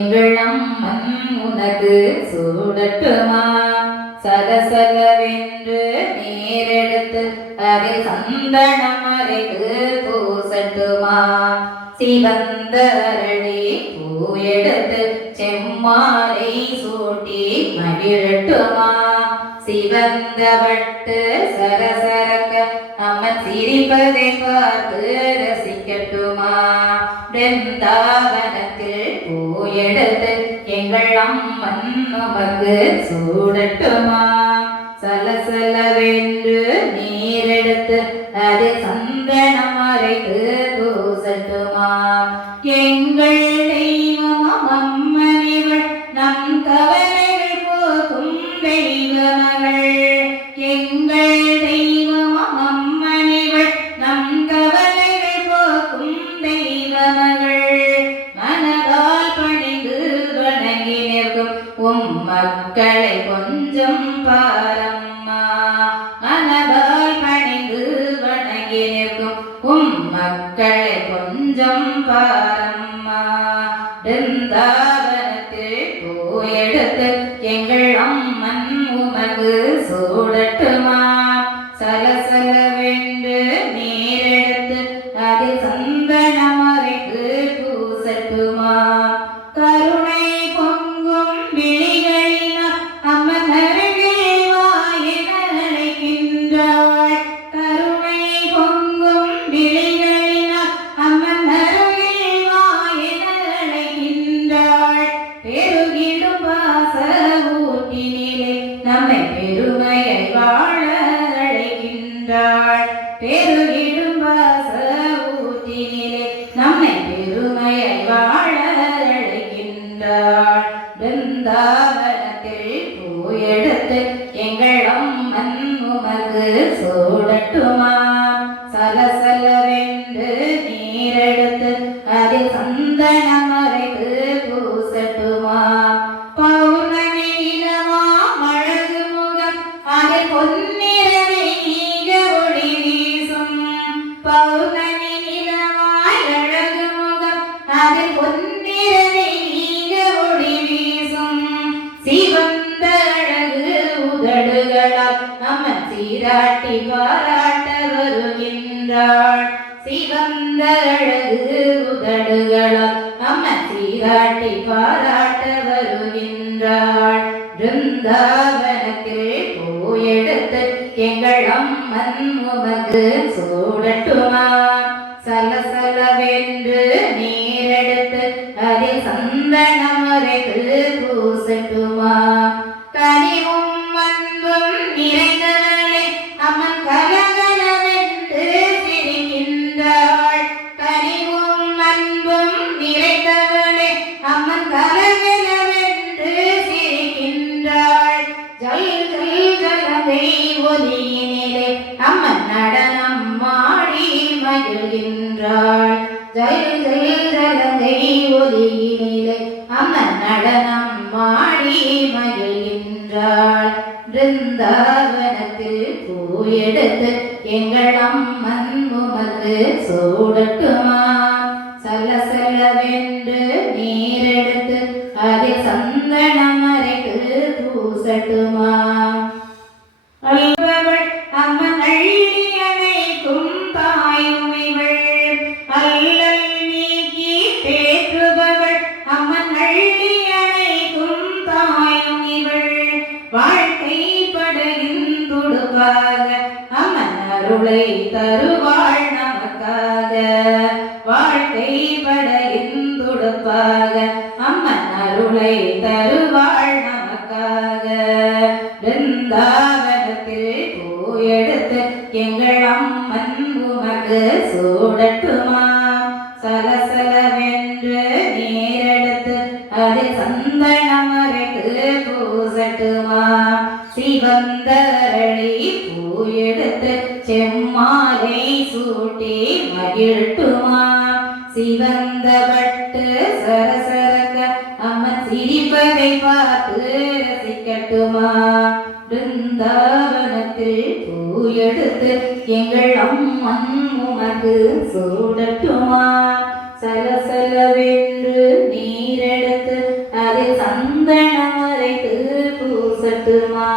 எங்கள் அம்மன் உனக்கு சூடட்டுமா சலசலவென்று நீரெடுத்து அதில் சந்தனம் அரைத்து பூசட்டுமா சிவந்த அரளி பூ எடுத்து செம்மாலை சூட்டி மகிழட்டுமா சிவந்த பட்டு சரசரக்க அம்மன் சிரிப்பதை பார்த்து ரசிக்கட்டுமா பிருந்தாவனத்தில் பூ எடுத்து எங்கள் அம்மன் உமக்கு சூடட்டுமா சலசலவென்று நீரெடுத்து அதில் சந்தனம் அரைத்து பூசட்டுமா எங்கள் தெய்வம் அம்மனிவள் நம் கவலைகள் போக்கும் தெய்வமகள் எங்கள் தெய்வம் அம்மனிவள் நம் கவலைகள் போக்கும் தெய்வமகள் மனதால் பணிந்து வணங்கி நிற்கும் மக்களை கொஞ்சம் பாரம்மா மனதால் பணிந்து வணங்கி நிற்கும் மக்களை கொஞ்சம் பாரம்மா பிருந்தாவனத்தில் பூ எடுத்து எங்கள் அம்மன் உமக்கு சூடட்டுமா சலசலவென்று நீரெடுத்து அதில் சந்தனம் அரைத்து பூசட்டுமா கருணை பொங்கும் விழிகளினால் அம்மன் அருகில் வாயின அழைக்கின்றாள் கருணை பொங்கும் விழிகளினால் அம்மன் அருகில் வாயின அழைக்கின்றாள் பெருகிடும் பாச ஊற்றினிலே நம்மை பெருமையை வாழ அழைக்கின்றாள் பெருகிடும் பாச ஊற்றினிலே நம்மை பெருமையை வாழ அழைக்கின்றாள் பிருந்தாவனத்தில் பூ எடுத்து எங்கள் அம்மன் உமக்கு சூடட்டுமா சலசலவென்று நீரெடுத்து அதில் சந்தனம் அரைத்து பூசட்டுமா பௌர்ணமி நிலவா அழகு முகம் அதில் பொன்னிறவை நீக ஒளி வீசும் பௌர்ணமி நிலவாய் அழகு முகம் அதில் பொன்னிறவை நீக ஒளி வீசும் சிவந்த அழகு உதடுகளால் அம்மன் சீராட்டி பாராட்ட வருகின்றாள் சிவந்த அழகு உதடுகளால் அம்மன் சீராட்டி பாராட்ட வருகின்றாள் பிருந்தாவனத்தில் பூ எடுத்து எங்கள் அம்மன் உமக்கு சூடட்டுமா சலசலவென்று நீரெடுத்து அதில் சந்தனம் அரைத்து பூசட்டுமா கனிவும் அன்பும் நிறைந்தவளே அம்மன் கலகலவென்று சிரிக்கின்றாள் கனிவும் அன்பும் நிறைந்தவளே அம்மன் கலகலவென்று சிரிக்கின்றாள் ஜல் ஜல் ஜலதை ஒலியினிலே அம்மன் நடனம் மாடி மகிழ்கின்றாள் ஜல் ஜல் ஜலதை ஒலியினிலே அம்மன் நடனம் மாடி மகிழ்கின்றாள் பிருந்தாவனத்தில் பூ எடுத்து எங்கள் அம்மன் உமக்கு சூடட்டுமா சலசலவென்று நீரெடுத்து அதில் சந்தனம் அரைத்து பூசட்டுமா அல்லவள் அம்மன் அள்ளி அணைக்கும் தாயும் இவள் அல்லல் நீக்கி தேற்றுபவள் அம்மன் அள்ளி அணைக்கும் தாயும் இவள் வாழ்க்கை படகின் துடுப்பாக அம்மன் அருளை தருவாள் நமக்காக வாழ்க்கை படகின் துடுப்பாக அம்மன் அருளை தருவாள் நமக்காக பிருந்தாவனத்தில் பூ எடுத்து எங்கள் அம்மன் உமக்கு சூடட்டுமா சலசலவென்று நீரெடுத்து அதில் சந்தனம் அரைத்து பூசட்டுமா சிவந்த அரளி பூ எடுத்து செம்மாலை சூட்டி மகிழட்டுமா சிவந்த பட்டு சரசரக்க அம்மன் சிரிப்பதை பார்த்து ரசிக்கட்டுமா பிருந்தாவனத்தில் பூ எடுத்து எங்கள் அம்மன் உமக்கு சூடட்டுமா சலசலவென்று நீரெடுத்து அதில் சந்தனம் அரைத்து பூசட்டுமா